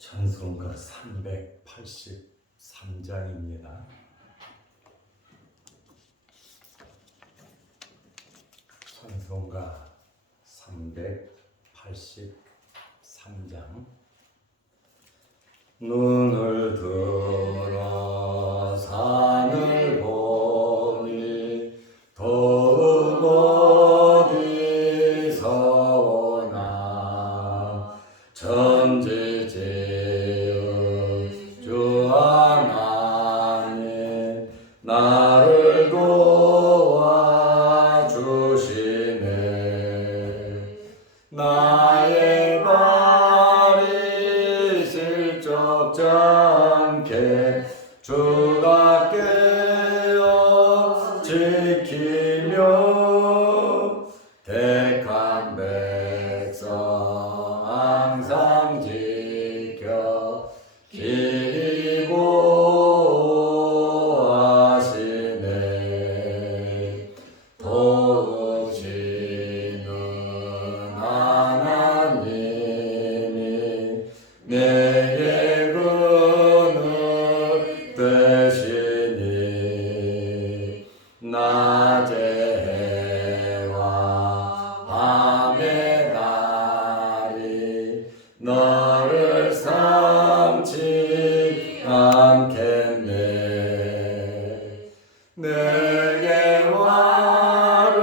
찬송가 383장입니다. 찬송가 383장. 눈을 들어 산을 보니 도움 어디서 오나. 천지지은 주 하나님 나를 도와주시네. 나의 발이 실족지 않게 주가 깨어 지키며 택한 백성 항상 지켜 길 보호하시네. 도우시는 하나님이 내게 그늘 되시니. 낮의 해와 밤의 달이 너를 삼지 않겠네. 내게 화를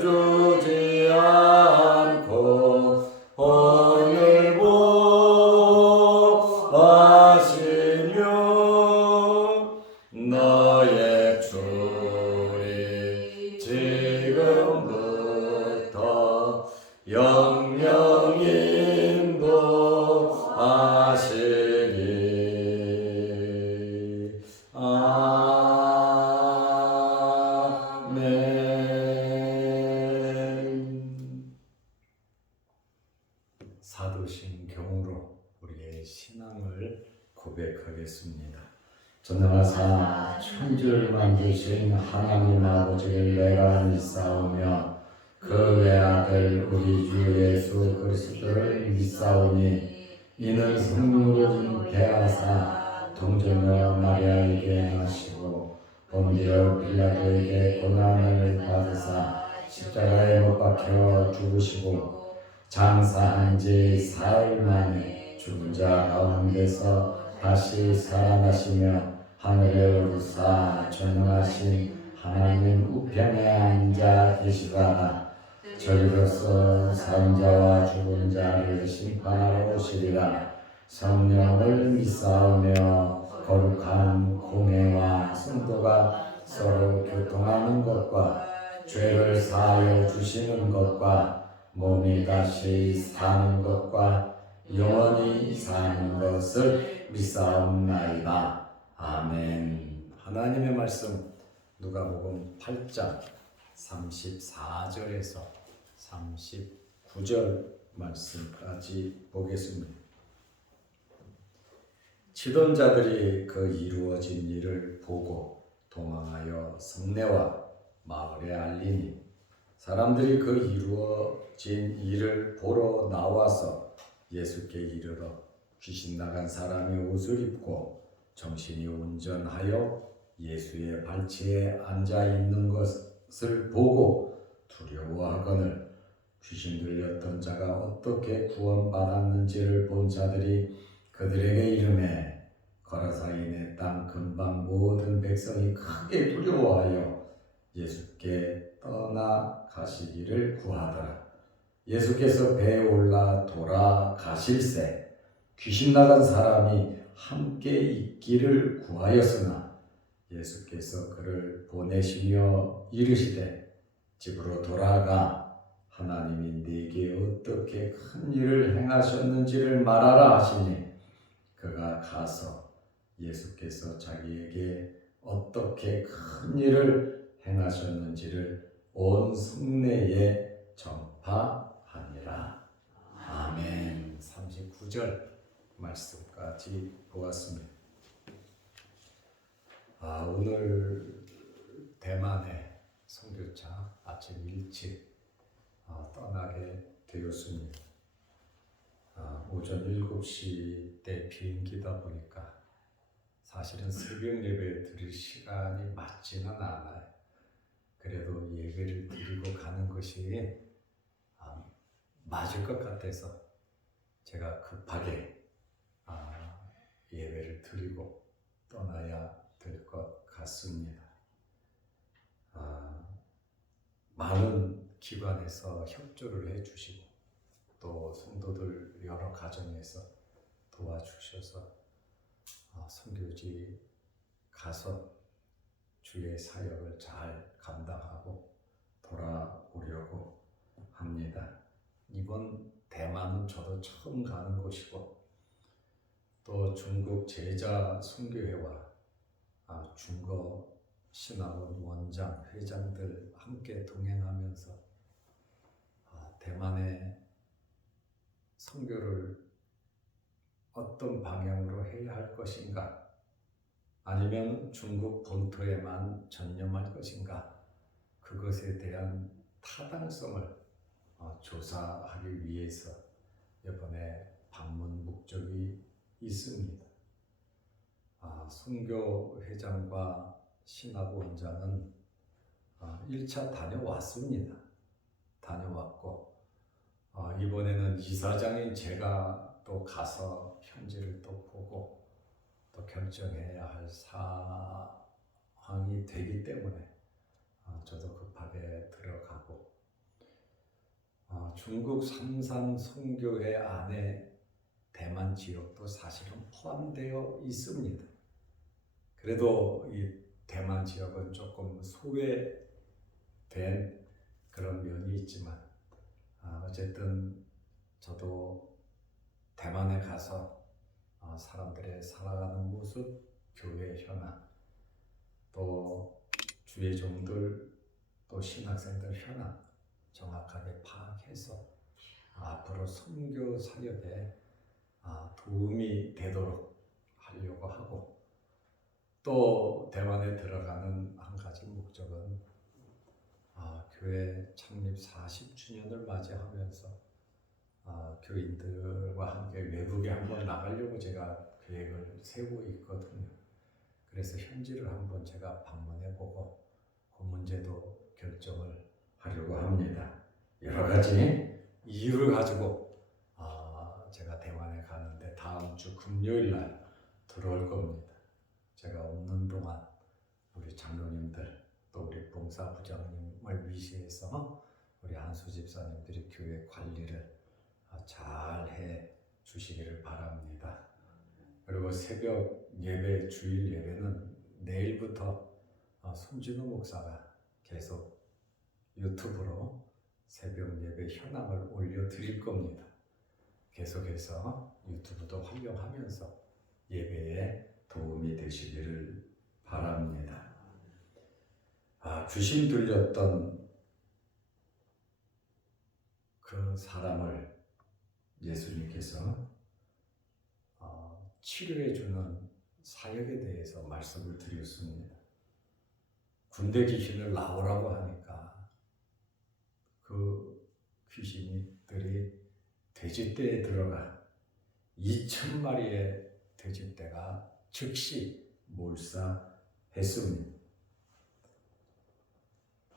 주지 않고 오늘 보호하시며 너의 줄이 지금부터 영영 인도하시리. 아멘. 사도신경으로 우리의 신앙을 고백하겠습니다. 전능하사 천지를 만드신 하나님 아버지를 내가 믿사오며 그 외아들 우리 주 예수 그리스도를 믿사오니. 이는 성령으로 잉태하사 동정녀 마리아에게 나시고 본디오 빌라도에게 고난을 받으사 십자가에 못 박혀 죽으시고 장사한 지 사흘 만에 죽은 자 가운데서 다시 살아나시며 하늘에 오르사 전능하신 하나님 우편에 앉아 계시다가 저리로서 산 자와 죽은 자를 심판하러 오시리라. 성령을 믿사오며 거룩한 공회와 성도가 서로 교통하는 것과 죄를 사하여 주시는 것과 몸이 다시 사는 것과 영원히 사는 것을 믿사옵나이다. 아멘. 하나님의 말씀 누가복음 8장 34절에서 39절 말씀까지 보겠습니다. 치던 자들이 그 이루어진 일을 보고 도망하여 성내와 마을에 알리니. 사람들이 그 이루어진 일을 보러 나와서 예수께 이르러 귀신 나간 사람이 옷을 입고 정신이 온전하여 예수의 발치에 앉아 있는 것을 보고 두려워하거늘 귀신 들렸던 자가 어떻게 구원받았는지를 본 자들이 그들에게 이르매 거라사인의 땅 근방 모든 백성이 크게 두려워하여 예수께 떠나가시기를 구하더라. 예수께서 배에 올라 돌아가실새 귀신 나간 사람이 함께 있기를 구하였으나 예수께서 그를 보내시며 이르시되 집으로 돌아가 하나님이 네게 어떻게 큰 일을 행하셨는지를 말하라 하시니. 그가 가서 예수께서 자기에게 어떻게 큰 일을 행하셨는지를 온 성내에 전파하니라. 아멘. 39절 말씀까지 보았습니다. 오늘 대만의 선교차 아침 일찍 떠나게 되었습니다. 오전 7시 때 비행기다 보니까 사실은 새벽 예배 드릴 시간이 맞지는 않아요. 그래도 예배를 드리고 가는 것이 맞을 것 같아서 제가 급하게 예배를 드리고 떠나야 될 것 같습니다. 많은 기관에서 협조를 해주시고 또 성도들 여러 가정에서 도와주셔서 선교지 가서 주의 사역을 잘 감당하고 돌아오려고 합니다. 이번 대만은 저도 처음 가는 곳이고 또 중국 제자 선교회와 중거 신학원 원장, 회장들 함께 동행하면서 대만의 선교를 어떤 방향으로 해야 할 것인가, 아니면 중국 본토에만 전념할 것인가, 그것에 대한 타당성을 조사하기 위해서 이번에 방문 목적이 있습니다. 선교회장과 신학원장은 1차 다녀왔습니다. 다녀왔고 이번에는 이사장인 제가 또 가서 현지를 또 보고 또 결정해야 할 상황이 되기 때문에 저도 급하게 들어가고 중국 삼산 선교회 안에 대만 지역도 사실은 포함되어 있습니다. 그래도 이 대만 지역은 조금 소외된 그런 면이 있지만 어쨌든 저도 대만에 가서 사람들의 살아가는 모습, 교회 현황, 또 주의 종들, 또 신학생들 현황 정확하게 파악해서 앞으로 선교 사역에 도움이 되도록 하려고 하고, 또 대만에 들어가는 한 가지 목적은 교회 창립 40주년을 맞이하면서 교인들과 함께 외국에 한번 나가려고 제가 계획을 세우고 있거든요. 그래서 현지를 한번 제가 방문해보고 그 문제도 결정을 하려고 합니다. 여러 가지 이유를 가지고 제가 대만에 가는데 다음 주 금요일 날 들어올 겁니다. 제가 없는 동안 우리 장로님들 또 우리 봉사부장님을 위시해서 우리 한수 집사님들이 교회 관리를 잘 해 주시기를 바랍니다. 그리고 새벽 예배, 주일 예배는 내일부터 손진우 목사가 계속 유튜브로 새벽 예배 현황을 올려드릴 겁니다. 계속해서 유튜브도 활용하면서 예배에 도움이 되시기를 바랍니다. 귀신 들렸던 그 사람을 예수님께서 치료해주는 사역에 대해서 말씀을 드렸습니다. 군대 귀신을 나오라고 하니까 그 귀신들이 돼지떼에 들어가 2,000마리의 돼지떼가 즉시 몰사했습니다.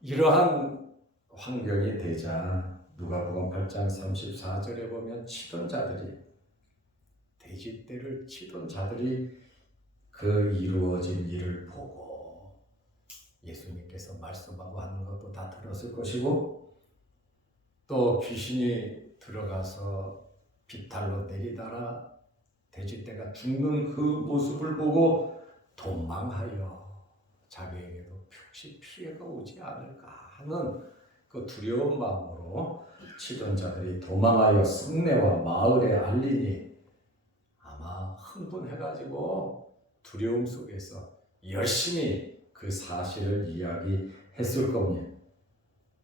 이러한 환경이 되자 누가복음 8장 34절에 보면 치던 자들이, 돼지떼를 치던 자들이 그 이루어진 일을 보고 예수님께서 말씀하고 하는 것도 다 들었을 것이고, 또 귀신이 들어가서 비탈로 내리다가 돼지떼가 죽는 그 모습을 보고 도망하여 자기에게도 혹시 피해가 오지 않을까 하는 그 두려운 마음으로 치던 자들이 도망하여 성내와 마을에 알리니 아마 흥분해가지고 두려움 속에서 열심히 그 사실을 이야기했을 겁니다.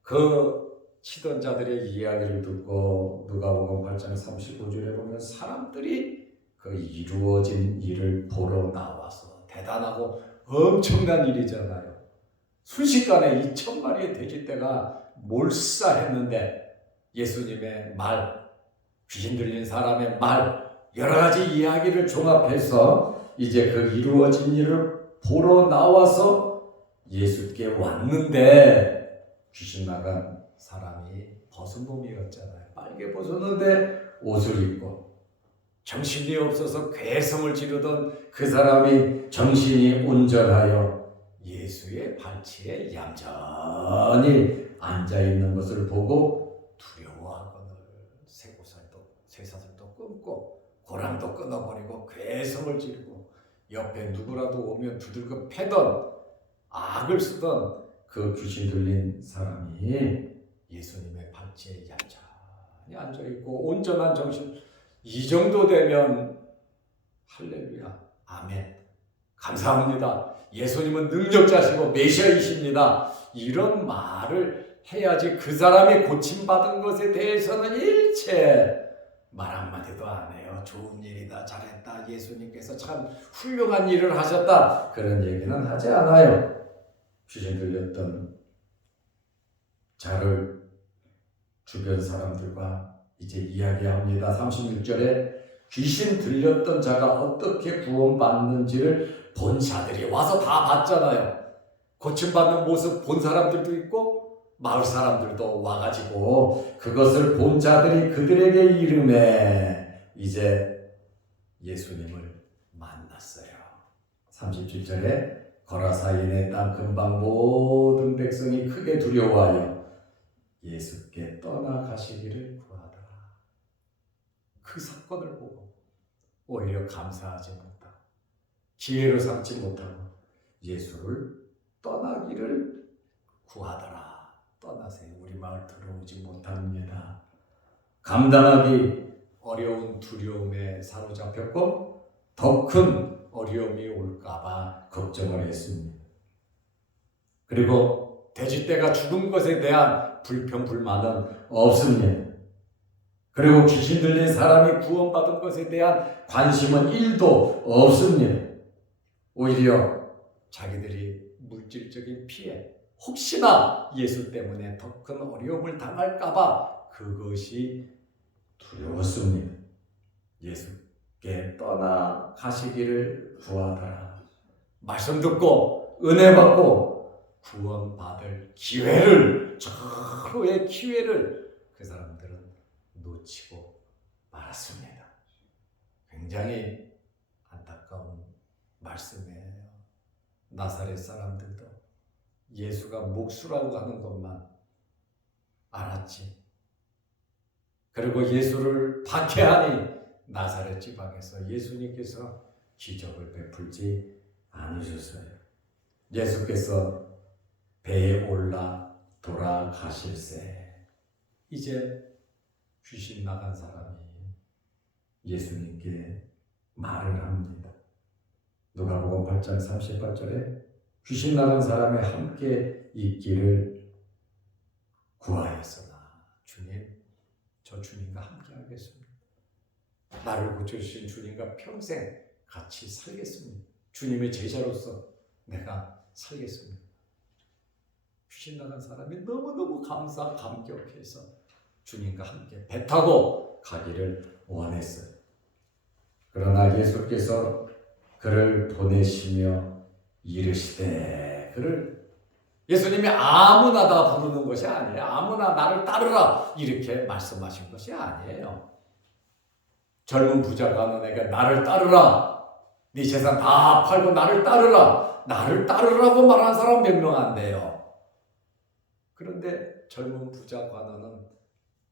그 치던 자들의 이야기를 듣고 누가복음 8장 35절에 보면 사람들이 그 이루어진 일을 보러 나와서, 대단하고 엄청난 일이잖아요. 순식간에 2,000마리의 돼지떼가 몰사했는데 예수님의 말, 귀신 들린 사람의 말, 여러 가지 이야기를 종합해서 이제 그 이루어진 일을 보러 나와서 예수께 왔는데 귀신 나간 사람이 벗은 몸이었잖아요. 빨개 벗었는데 옷을 입고 정신이 없어서 괴성을 지르던 그 사람이 정신이 온전하여 예수의 발치에 얌전히 앉아있는 것을 보고 두려워하거늘 쇠사슬도 끊고 고랑도 끊어버리고 괴성을 지르고 옆에 누구라도 오면 두들겨 패던 악을 쓰던 그 귀신 들린 사람이 예수님의 발치에 얌전히 앉아있고 온전한 정신, 이 정도 되면 할렐루야, 아멘, 감사합니다, 예수님은 능력자시고 메시아이십니다, 이런 말을 해야지 그 사람이 고침받은 것에 대해서는 일체 말 한마디도 안 해요. 좋은 일이다, 잘했다, 예수님께서 참 훌륭한 일을 하셨다, 그런 얘기는 하지 않아요. 귀신 들렸던 자를 주변 사람들과 이제 이야기합니다. 36절에 귀신 들렸던 자가 어떻게 구원받는지를 본 자들이 와서 다 봤잖아요. 고침받는 모습 본 사람들도 있고 마을 사람들도 와가지고 그것을 본 자들이 그들에게 이르매 이제 예수님을 만났어요. 37절에 거라사인의 땅 근방 모든 백성이 크게 두려워하여 예수께 떠나가시기를 구하더라. 그 사건을 보고 오히려 감사하지 못하고 기회로 삼지 못하고 예수를 떠나기를 구하더라. 떠나세요. 우리 마을 들어오지 못합니다. 감당하기 어려운 두려움에 사로잡혔고 더 큰 어려움이 올까봐 걱정을 했습니다. 그리고 돼지떼가 죽은 것에 대한 불평, 불만은 없습니다. 그리고 귀신 들린 사람이 구원받은 것에 대한 관심은 1도 없습니다. 오히려 자기들이 물질적인 피해, 혹시나 예수 때문에 더 큰 어려움을 당할까봐 그것이 두려웠습니다. 예수께 떠나가시기를 구하더라. 말씀 듣고 은혜 받고 구원받을 기회를, 절호의 기회를 그 사람들은 놓치고 말았습니다. 굉장히 안타까운 말씀이에요. 나사렛 사람들도 예수가 목수라고 하는 것만 알았지. 그리고 예수를 박해하니 나사렛 지방에서 예수님께서 기적을 베풀지 않으셨어요. 예수께서 배에 올라 돌아가실새 이제 귀신 나간 사람이 예수님께 말을 합니다. 누가복음 8장 38절에 귀신 나간 사람이 함께 있기를 구하였으나 주님, 저 주님과 함께 하겠습니다. 나를 고쳐주신 주님과 평생 같이 살겠습니다. 주님의 제자로서 내가 살겠습니다. 귀신 나간 사람이 너무너무 감격해서 주님과 함께 배 타고 가기를 원했어요. 그러나 예수께서 그를 보내시며 이르시되, 그를 예수님이 아무나 다 부르는 것이 아니에요. 아무나 나를 따르라 이렇게 말씀하신 것이 아니에요. 젊은 부자 가난에게 나를 따르라, 네 재산 다 팔고 나를 따르라, 나를 따르라고 말한 사람 몇 명 안 돼요. 그런데 젊은 부자 관원은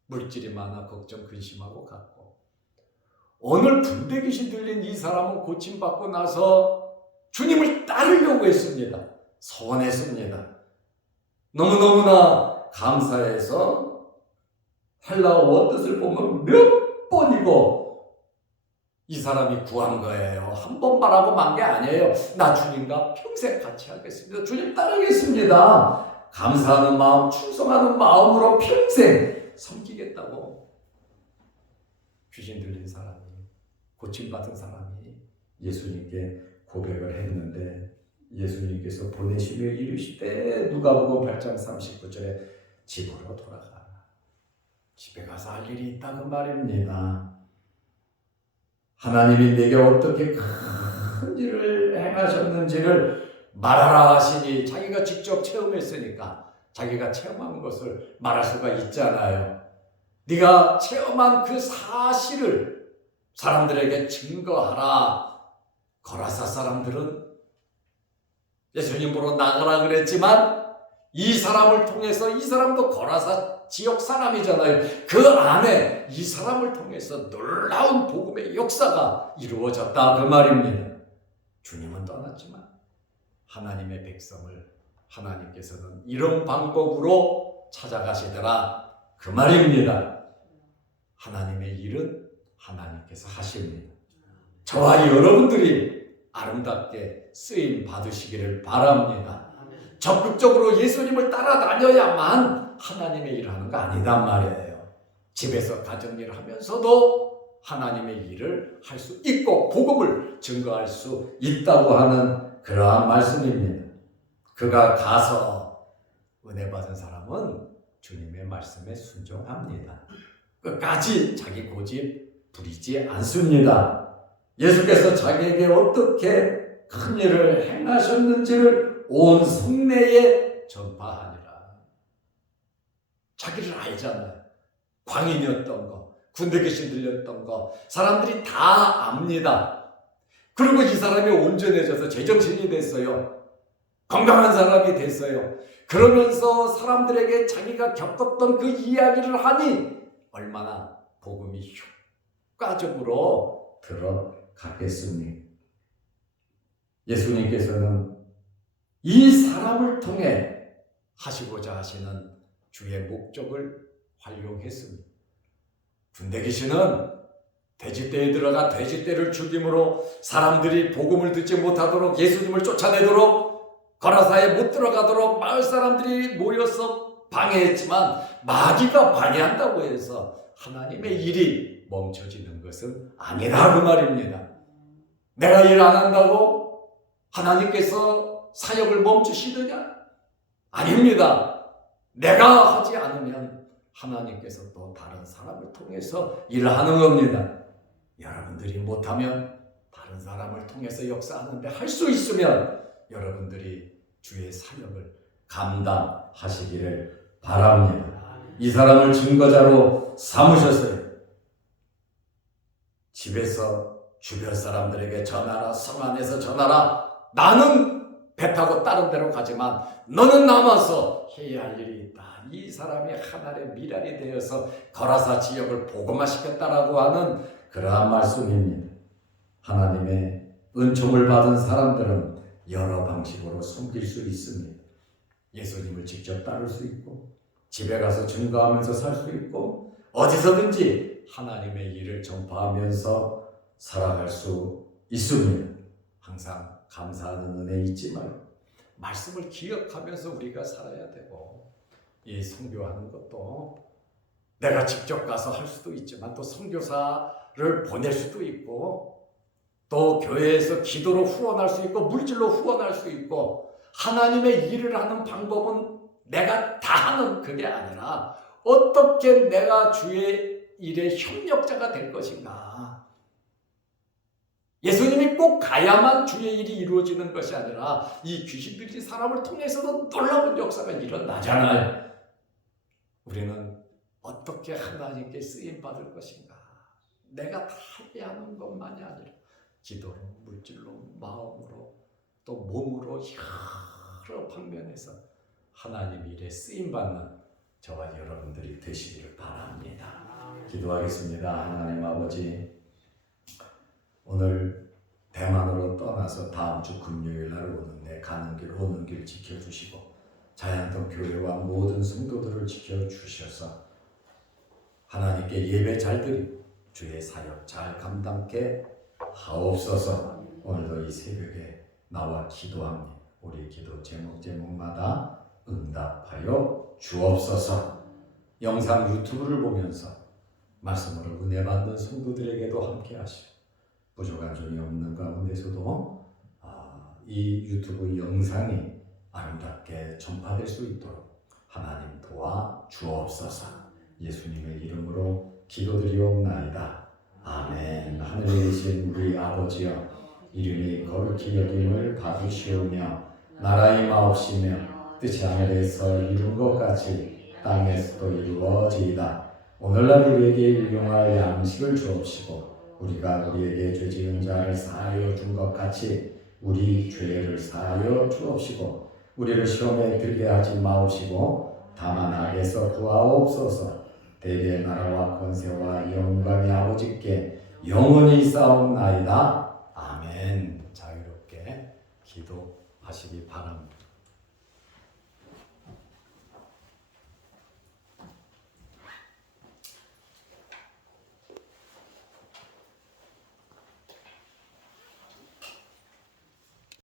물질이 많아 걱정 근심하고 갔고, 오늘 분배 귀신 들린 이 사람은 고침받고 나서 주님을 따르려고 했습니다. 서원했습니다. 너무너무나 감사해서 헬라어 원뜻을 보면 몇 번이고 이 사람이 구한 거예요. 한 번 말하고 만 게 아니에요. 나 주님과 평생 같이 하겠습니다. 주님 따르겠습니다. 감사하는 마음, 충성하는 마음으로 평생 섬기겠다고 귀신 들린 사람이, 고침받은 사람이 예수님께 고백을 했는데 예수님께서 보내시며 이르시되, 누가복음 8장 39절에 집으로 돌아가라. 집에 가서 할 일이 있다고 말입니다. 하나님이 내게 어떻게 큰 일을 행하셨는지를 말하라 하시니 자기가 직접 체험했으니까 자기가 체험한 것을 말할 수가 있잖아요. 네가 체험한 그 사실을 사람들에게 증거하라. 거라사 사람들은 예수님 보러 나가라 그랬지만 이 사람을 통해서, 이 사람도 거라사 지역 사람이잖아요. 그 안에 이 사람을 통해서 놀라운 복음의 역사가 이루어졌다 그 말입니다. 주님은 떠났지만 하나님의 백성을 하나님께서는 이런 방법으로 찾아가시더라 그 말입니다. 하나님의 일은 하나님께서 하십니다. 저와 여러분들이 아름답게 쓰임 받으시기를 바랍니다. 적극적으로 예수님을 따라다녀야만 하나님의 일을 하는 거 아니단 말이에요. 집에서 가정일을 하면서도 하나님의 일을 할 수 있고 복음을 증거할 수 있다고 하는 그러한 말씀입니다. 그가 가서 은혜 받은 사람은 주님의 말씀에 순종합니다. 끝까지 자기 고집 부리지 않습니다. 예수께서 자기에게 어떻게 큰 일을 행하셨는지를 온 성내에 전파하니라. 자기를 알잖아요. 광인이었던 거, 군대 귀신 들렸던 거 사람들이 다 압니다. 그리고 이 사람이 온전해져서 제정신이 됐어요. 건강한 사람이 됐어요. 그러면서 사람들에게 자기가 겪었던 그 이야기를 하니 얼마나 복음이 효과적으로 들어가겠습니까? 예수님께서는 이 사람을 통해 하시고자 하시는 주의 목적을 활용했습니다. 군대 귀신은 돼지떼에 들어가 돼지떼를 죽임으로 사람들이 복음을 듣지 못하도록 예수님을 쫓아내도록 거라사에 못 들어가도록 마을 사람들이 모여서 방해했지만 마귀가 방해한다고 해서 하나님의 일이 멈춰지는 것은 아니라 그 말입니다. 내가 일 안 한다고 하나님께서 사역을 멈추시느냐? 아닙니다. 내가 하지 않으면 하나님께서 또 다른 사람을 통해서 일을 하는 겁니다. 여러분들이 못하면 다른 사람을 통해서 역사하는데 할 수 있으면 여러분들이 주의 사역을 감당하시기를 바랍니다. 이 사람을 증거자로 삼으셨어요. 집에서 주변 사람들에게 전하라, 성 안에서 전하라. 나는 배 타고 다른 데로 가지만 너는 남아서 해야 할 일이 있다. 이 사람이 하나의 미랄이 되어서 거라사 지역을 복음화시켰다라고 하는 그러한 말씀입니다. 하나님의 은총을 받은 사람들은 여러 방식으로 섬길 수 있습니다. 예수님을 직접 따를 수 있고 집에 가서 증거하면서 살 수 있고 어디서든지 하나님의 일을 전파하면서 살아갈 수 있습니다. 항상 감사하는 은혜 잊지 말고 말씀을 기억하면서 우리가 살아야 되고 이 선교하는 것도 내가 직접 가서 할 수도 있지만 또 선교사를 보낼 수도 있고 또 교회에서 기도로 후원할 수 있고 물질로 후원할 수 있고 하나님의 일을 하는 방법은 내가 다 하는 그게 아니라 어떻게 내가 주의 일의 협력자가 될 것인가. 예수님이 꼭 가야만 주의 일이 이루어지는 것이 아니라 이 귀신 들린 사람을 통해서도 놀라운 역사가 일어나잖아요. 우리는 어떻게 하나님께 쓰임받을 것인가. 내가 다 하게 하는 것만이 아니라 기도로, 물질로, 마음으로, 또 몸으로 여러 방면에서 하나님 일에 쓰임받는 저와 여러분들이 되시기를 바랍니다. 기도하겠습니다. 하나님 아버지, 오늘 대만으로 떠나서 다음 주 금요일 날 오는데 가는 길 오는 길 지켜주시고 자양동 교회와 모든 성도들을 지켜주셔서 하나님께 예배 잘 드리고 주의 사역 잘 감당케 하옵소서. 오늘도 이 새벽에 나와 기도합니다. 우리 기도 제목마다 응답하여 주옵소서. 영상 유튜브를 보면서 말씀으로 은혜 받는 성도들에게도 함께 하시고 부족한 점이 없는 가운데서도 이 유튜브 영상이 아름답게 전파될 수 있도록 하나님 도와 주옵소서. 예수님의 이름으로 기도드리옵나이다. 아멘. 하늘에 계신 우리 아버지여, 이름이 거룩히 여김을 받으시오며 나라의 마옵시며 뜻이 하늘에서 이룬 것 같이 땅에서도 이루어지이다. 오늘날 우리에게 일용할 양식을 주옵시고 우리가 우리에게 죄 지은 자를 사하여 준 것 같이 우리 죄를 사하여 주옵시고 우리를 시험에 들게 하지 마옵시고 다만 악에서 구하옵소서. 대개 나라와 권세와 영광의 아버지께 영원히 있사옵나이다. 아멘. 자유롭게 기도하시기 바랍니다.